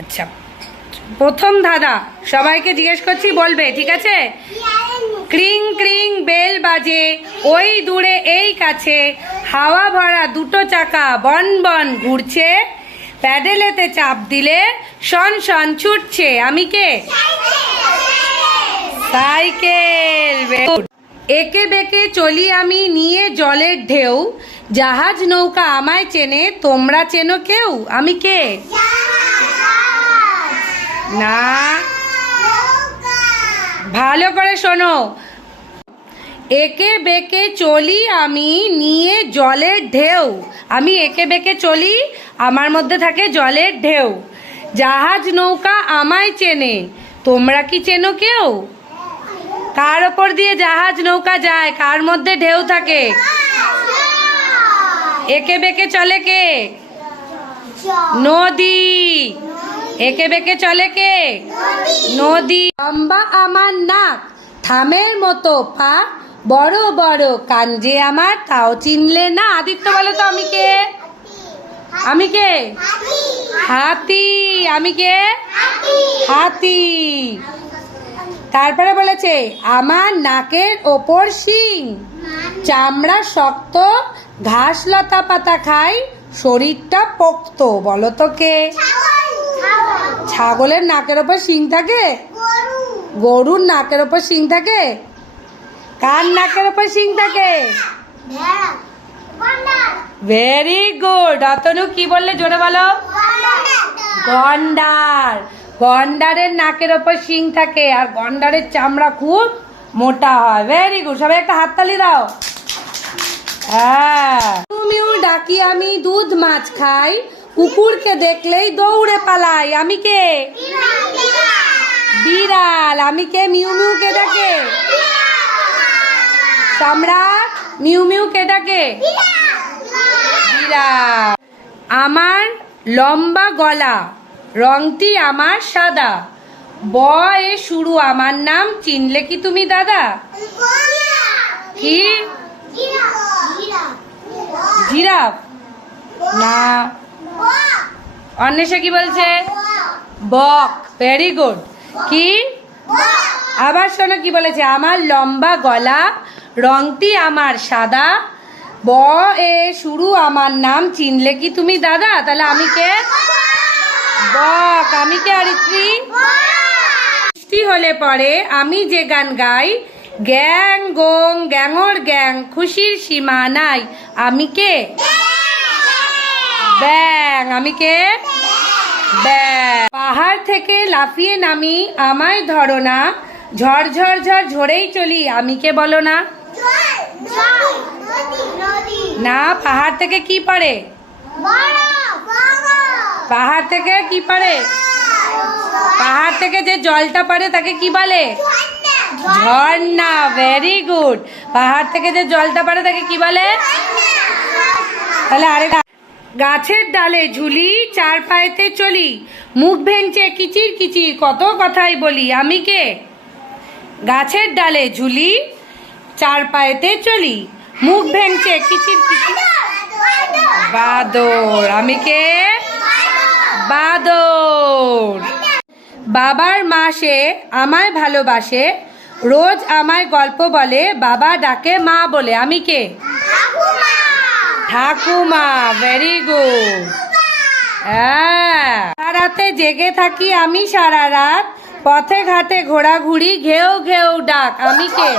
আচ্ছা, প্রথম ধাঁধা সবাইকে জিজ্ঞেস করছি, বলবে, ঠিক আছে? ক্রিং ক্রিং বেল বাজে, ওই দূরে এই কাছে, হাওয়া ভরা দুটো চাকা বন বন ঘুরছে, প্যাডেলেতে চাপ দিলে শন শন ছুটছে, আমি কে? সাইকেল। একে বেঁকে চলি আমি নিয়ে জলের ঢেউ, জাহাজ নৌকা আমায় চেনে, তোমরা চেনো কেউ? আমি কে? না, ভালো করে শোনো। একে বেঁকে চলি আমি নিয়ে জলের ঢেউ, আমি একে বেঁকে চলি, আমার মধ্যে থাকে জলের ঢেউ, জাহাজ নৌকা আমায় চেনে, তোমরা কি চেনো কেউ? কার ওপর দিয়ে জাহাজ নৌকা যায়, কার মধ্যে ঢেউ থাকে? একে বেঁকে চলে কে? নদী। একে বেঁকে চলে কে? নদী। লম্বা আমার নাক, থামের মতো পা, বড় বড় কান যে আমার, তাও চিনলে না। আদিত্য বলো তো, আমি কে? আমি কে? হাতি। আমি কে? হাতি। তারপরে বলেছে, আমার নাকের ওপর শিং, চামড়া শক্ত, ঘাস লতা পাতা খাই, শরীরটা পোক্ত। বলো তো কে? ছাগলের নাকের ওপর শিং থাকে? গরুর নাকের ওপর শিং থাকে? কার নাকের ওপর শিং থাকে? Very good. অতনু কি বললে, জোরে বলো। গন্ডার। গন্ডারের নাকের ওপর শিং থাকে, আর গন্ডারের চামড়া খুব মোটা হয়। ভেরি গুড, সবাই একটা হাততালি দাও। হ্যাঁ। মিউ ডাকি আমি, দুধ মাছ খাই, কুকুরকে দেখলেই দৌড়ে পালাই, আমি কে? বিড়াল। আমি কে? মিউ মিউ কে ডাকে? সম্রাট। মিউ মিউ কে ডাকে? বিড়াল। আমার লম্বা গলা, রংটি আমার সাদা, ব এ শুরু আমার নাম, চিনলে কি তুমি দাদা? কি? জিরাফ। না। অন্বেষা কি বলছে? বক। Very good. কি? আবার শোনো কি বলেছে, আমার লম্বা গলা, রংটি আমার সাদা, ব এ শুরু আমার নাম, চিনলে কি তুমি দাদা? তাহলে আমি কে? বক। আমি কে আরিত্রী? বৃষ্টি হলে পরে আমি যে গান গাই, গ্যাং গোং গ্যাঙর গ্যাং, খুশির সীমা নাই, আমি কে? ব্যাং। আমি কে? ব্যাং। পাহাড় থেকে লাফিয়ে নামি, আমায় ধরো না, ঝড় ঝড় ঝড় ঝরেই চলি, আমি কে বলো না? না, পাহাড় থেকে কি পড়ে? পাহাড় থেকে কি পড়ে? পাহাড় থেকে যে জলটা পড়ে তাকে কি বলে? ঝর্ণা। Very good. পাহাড় থেকে যে জলটা পড়ে তাকে কি বলে? তাহলে আরেকটা, গাছের ডালে ঝুলি, চার পায়েতে চলি, মুখ ভেঙচে কিচির কিচির কত কথাই বলি, আমি কে? গাছের ডালে ঝুলি, চার পায়েতে চলি, মুখ ভেঙচে কিচির কিচির। বাদর। আমি কে? বাদর। বাবার মাসে আমায় ভালোবাসে, রোজ আমায় গল্প বলে, বাবা ডাকে মা বলে, আমি কে? ঠাকুমা। Very good. হ্যাঁ। রাতে জেগে থাকি আমি সারা রাত, পথে ঘাটে ঘোরাঘুরি, ঘেউ ঘেউ ডাক, আমি কে?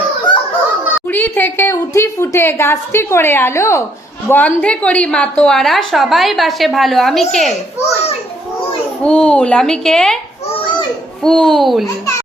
কুড়ি থেকে উঠি ফুটে, গাছটি করে আলো, গন্ধে করি মাতোয়ারা, সবাই বাসে ভালো, আমি কে? ফুল। আমি কে? ফুল।